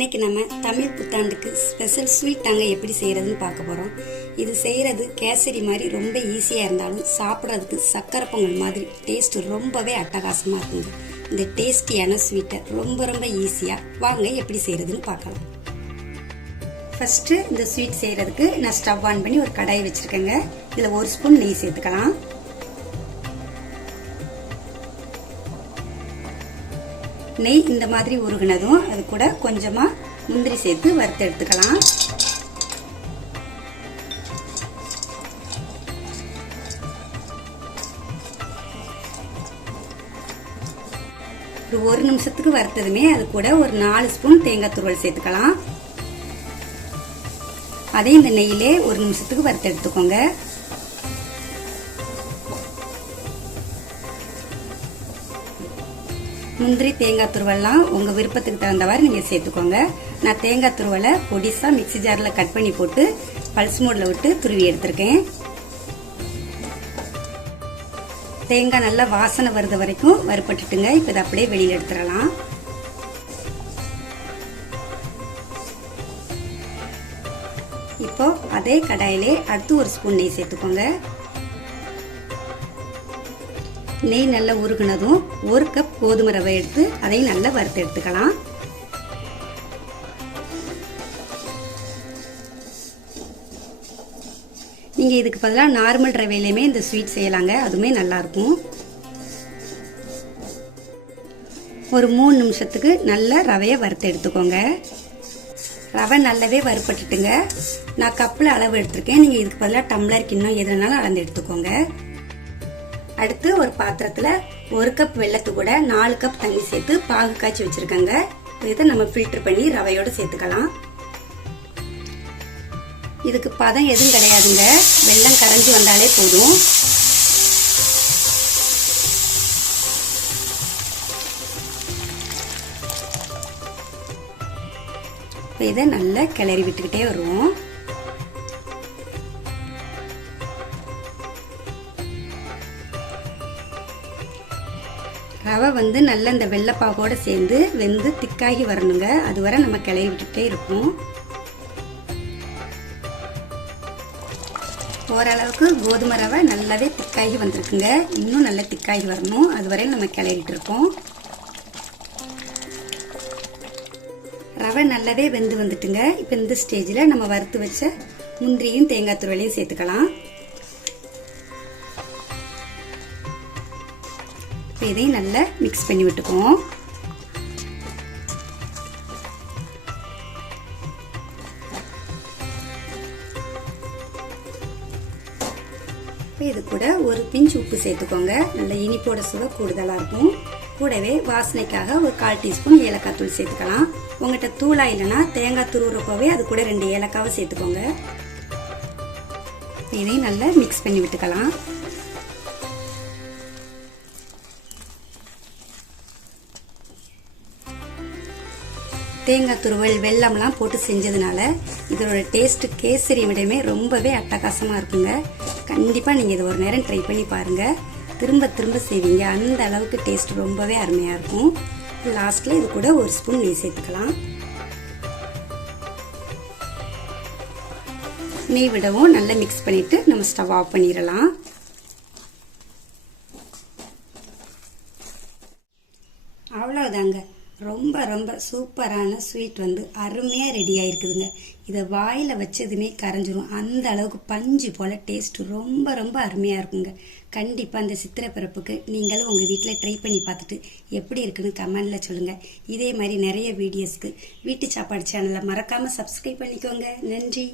இன்னைக்கு நம்ம Tamil புத்தாண்டுக்கு special sweet தாங்க எப்படி செய்யறதுன்னு பார்க்க போறோம். இது செய்யறது கேசரி மாதிரி ரொம்ப ஈஸியா இருந்தாலும் சாப்பிட்றதுக்கு சக்கரை பொங்கல் மாதிரி டேஸ்ட் ரொம்பவே அட்டகாசமா இருக்குங்க. இந்த டேஸ்டியான ஸ்வீட்டை ரொம்ப ஈஸியா வாங்க எப்படி செய்யறதுன்னு பார்க்கலாம். ஃபர்ஸ்ட் இந்த ஸ்வீட் செய்யறதுக்கு நான் ஸ்டவ் ஆன் பண்ணி ஒரு கடாய் வச்சிருக்கேங்க. இதுல 1 ஸ்பூன் நெய் சேர்த்துக்கலாம். நெய் இந்த மாதிரி உருகுனதும் அது கூட கொஞ்சமா முந்திரி சேர்த்து வறுத்து எடுத்துக்கலாம். ஒரு நிமிஷத்துக்கு வறுத்ததுமே அது கூட ஒரு 4 ஸ்பூன் தேங்காய் துருவல் சேர்த்துக்கலாம். அதே இந்த நெய்யிலே 1 நிமிஷத்துக்கு வறுத்து எடுத்துக்கோங்க. முந்திரி தேங்காய் துருவெல்லாம் உங்க விருப்பத்துக்கு தகுந்தவாறு நீங்க சேர்த்துக்கோங்க. நான் தேங்காய் துருவலை பொடிசா மிக்சி ஜார்ல கட் பண்ணி போட்டு பல்ஸ் மோட்ல விட்டு துருவி எடுத்திருக்கேன். தேங்காய் நல்லா வாசனை வருது வரைக்கும் வறுபட்டுட்டுங்க. இப்ப இதை அப்படியே வெளியில எடுத்துடலாம். இப்போ அதே கடாயிலே அடுத்து 1 ஸ்பூன் நெய் சேர்த்துக்கோங்க. நெய் நல்லா உருகுனதும் 1 கப் கோதுமை ரவை எடுத்து அதையும் நல்லா வறுத்து எடுத்துக்கலாம். நீங்க இதுக்கு பதிலாக நார்மல் ரவையிலுமே இந்த ஸ்வீட் செய்யலாங்க, அதுவுமே நல்லா இருக்கும். ஒரு 3 நிமிஷத்துக்கு நல்லா ரவையை வறுத்து எடுத்துக்கோங்க. ரவை நல்லாவே வறுப்பட்டுட்டுங்க. நான் கப்பில் அளவு எடுத்திருக்கேன். நீங்க இதுக்கு பதிலாக டம்ளர் கிண்ணம் எதுனாலும் அளந்து எடுத்துக்கோங்க. அடுத்து ஒரு பாத்திரத்துல 1 கப் வெல்லத்து கூட 4 கப் தண்ணி சேர்த்து பாகு காய்ச்சி வச்சிருக்கேங்க. இதை நம்ம ஃபில்டர் பண்ணி ரவையோட சேர்த்துக்கலாம். இதுக்கு பதம் எதுவும் கிடையாதுங்க, வெல்லம் கரைஞ்சி வந்தாலே போதும். இதை நல்லா கிளறி விட்டுக்கிட்டே வருவோம். ரவை நல்ல இந்த வெள்ளைப்பாகோட சேர்ந்து வெந்து திக்காகி வரணுங்க. அதுவரை நம்ம கிளறி விட்டுட்டே இருப்போம். ஓரளவுக்கு கோதுமை ரவை நல்லாவே திக்காகி வந்திருக்குங்க. இன்னும் நல்லா திக்காகி வரணும், அதுவரை நம்ம கிளறிட்டு இருப்போம். ரவை நல்லாவே வெந்து வந்துட்டுங்க. இப்போ இந்த ஸ்டேஜில் நம்ம வறுத்து வச்ச முந்திரியும் தேங்காய் துருவலையும் சேர்த்துக்கலாம். இதையும் நல்லா மிக்ஸ் பண்ணி விட்டுக்குவோம். இது கூட ஒரு பிஞ்ச் உப்பு சேர்த்துக்கோங்க. நல்ல இனிப்போட சுவை கூடுதலா இருக்கும். கூடவே வாசனைக்காக ஒரு 1/4 டீஸ்பூன் ஏலக்காய் தூள் சேர்த்துக்கலாம். உங்ககிட்ட தூளா இல்லைன்னா தேங்காய் துருவுறப்பவே அது கூட 2 ஏலக்காவை சேர்த்துக்கோங்க. இதையும் நல்லா மிக்ஸ் பண்ணி விட்டுக்கலாம். தேங்காய் துருவல் வெல்லம்லாம் போட்டு செஞ்சதுனால இதோட டேஸ்ட் கேசரி விடமே ரொம்பவே அட்டகாசமா இருக்குங்க. கண்டிப்பா நீங்க இதை ஒரு நேரம் ட்ரை பண்ணி பாருங்க. திரும்ப செய்வீங்க. அந்த அளவுக்கு டேஸ்ட் ரொம்பவே அருமையா இருக்கும். லாஸ்ட்ல இது கூட 1 ஸ்பூன் நெய் சேர்த்துக்கலாம். நெய் விடவும் நல்லா மிக்ஸ் பண்ணிட்டு நம்ம ஸ்டவ் ஆஃப் பண்ணிடலாம். அவ்வளவுதாங்க, ரொம்ப சூப்பரான ஸ்வீட் அருமையா ரெடி ஆயிருக்குதுங்க. இதை வாயில வச்சதுமே கரைஞ்சிரும். அந்த அளவுக்கு பஞ்சு போல டேஸ்ட் ரொம்ப அருமையா இருக்குங்க. கண்டிப்பா இந்த சித்திரை பிறப்புக்கு நீங்களும் உங்க வீட்டுல ட்ரை பண்ணி பார்த்துட்டு எப்படி இருக்குன்னு கமெண்ட்ல சொல்லுங்க. இதே மாதிரி நிறைய வீடியோஸ்க்கு வீட்டு சாப்பாடு சேனலை மறக்காம சப்ஸ்கிரைப் பண்ணிக்கோங்க. நன்றி.